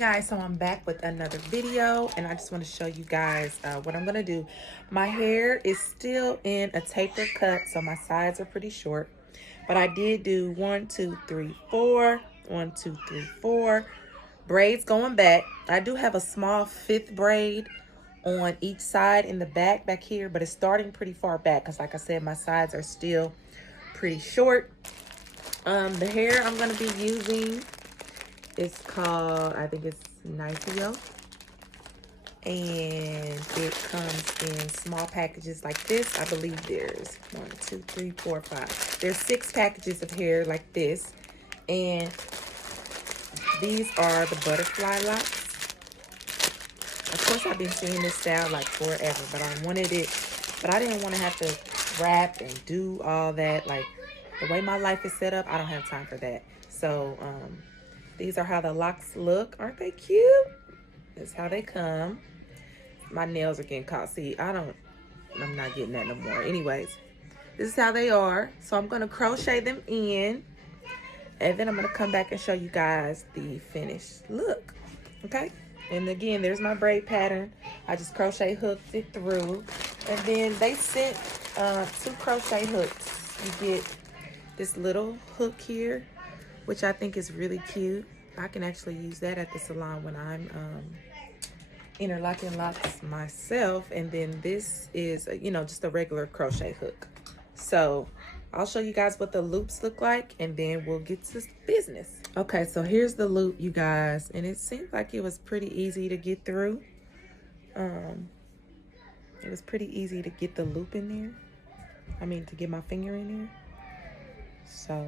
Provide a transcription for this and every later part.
Guys, so I'm back with another video, and I just want to show you guys what I'm gonna do. My hair is still in a taper cut, so my sides are pretty short, but I did do 1 2 3 4 1 2 3 4 braids going back. I do have a small fifth braid on each side in the back here, but it's starting pretty far back because, like I said, my sides are still pretty short. The hair I'm gonna be using, it's called, I think it's Niseyo, and it comes in small packages like this. I believe there's 1 2 3 4 5. There's 6 packages of hair like this, and these are the butterfly locks. Of course, I've been seeing this style like forever, but I wanted it, but I didn't want to have to wrap and do all that. Like, the way my life is set up, I don't have time for that. So, these are how the locks look. Aren't they cute? That's how they come. My nails are getting caught. See, I'm not getting that no more. Anyways, this is how they are. So I'm going to crochet them in, and then I'm going to come back and show you guys the finished look. Okay? And again, there's my braid pattern. I just crochet hooked it through. And then they sent 2 crochet hooks. You get this little hook here, which I think is really cute. I can actually use that at the salon when I'm interlocking locks myself. And then this is, just a regular crochet hook. So I'll show you guys what the loops look like, and then we'll get to business. Okay, so here's the loop, you guys, and it seemed like it was pretty easy to get through. It was pretty easy to get the loop in there. I mean, to get my finger in there. So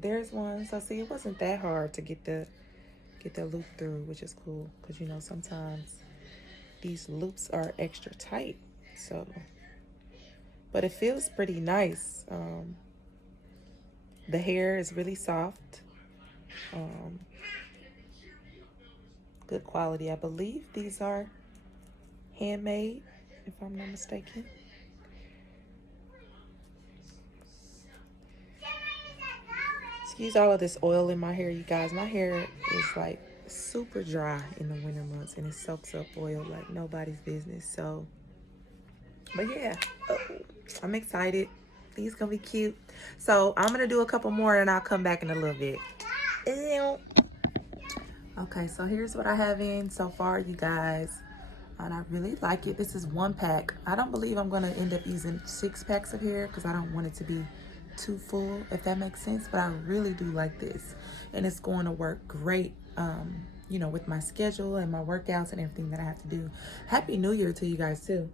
there's one. So see, it wasn't that hard to get the loop through, which is cool, because sometimes these loops are extra tight. So, but it feels pretty nice. The hair is really soft. Good quality. I believe these are handmade, if I'm not mistaken. Excuse all of this oil in my hair, you guys. My hair is like super dry in the winter months, and it soaks up oil like nobody's business. So, but yeah, I'm excited. These gonna be cute. So I'm gonna do a couple more, and I'll come back in a little bit. Okay, so here's what I have in so far, you guys, and I really like it. This is 1 pack. I don't believe I'm gonna end up using 6 packs of hair because I don't want it to be too full, if that makes sense. But I really do like this, and it's going to work great, with my schedule and my workouts and everything that I have to do. Happy New Year to you guys too.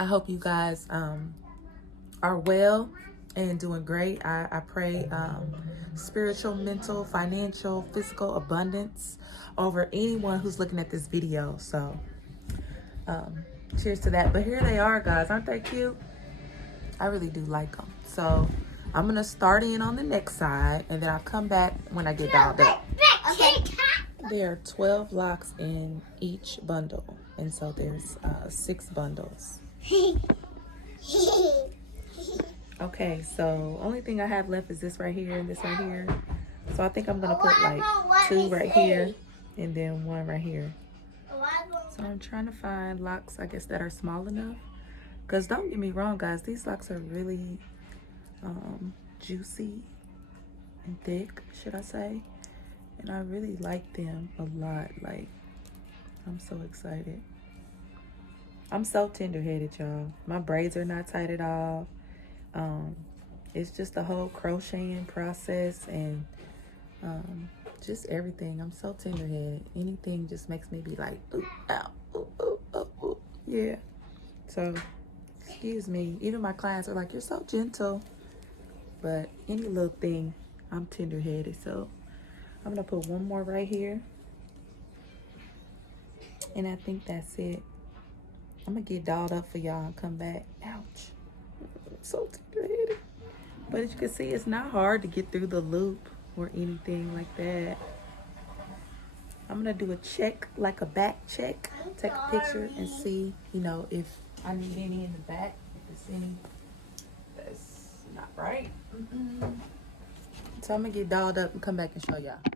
I hope you guys are well and doing great. I pray spiritual, mental, financial, physical abundance over anyone who's looking at this video. So cheers to that. But here they are, guys. Aren't they cute? I really do like them. So I'm gonna start in on the next side, and then I'll come back when I get dialed up. Okay. There are 12 locks in each bundle, and so there's 6 bundles. Okay, so only thing I have left is this right here and this right here. So I think I'm gonna put like 2 right here and then 1 right here. So I'm trying to find locks, I guess, that are small enough. Because don't get me wrong, guys, these locks are really juicy and thick, should I say. And I really like them a lot. Like, I'm so excited. I'm so tender-headed, y'all. My braids are not tight at all. It's just the whole crocheting process and just everything. I'm so tender-headed. Anything just makes me be like, ooh, ow, ooh, ooh, ooh, ooh. Yeah. So, excuse me. Even my clients are like, you're so gentle. But any little thing, I'm tender-headed. So, I'm going to put 1 more right here. And I think that's it. I'm going to get dolled up for y'all and come back. Ouch. I'm so tender-headed. But as you can see, it's not hard to get through the loop or anything like that. I'm gonna do a check, like a back check. Take a picture and see, you know, if I need any in the back. If it's any that's not right. So I'm gonna get dolled up and come back and show y'all.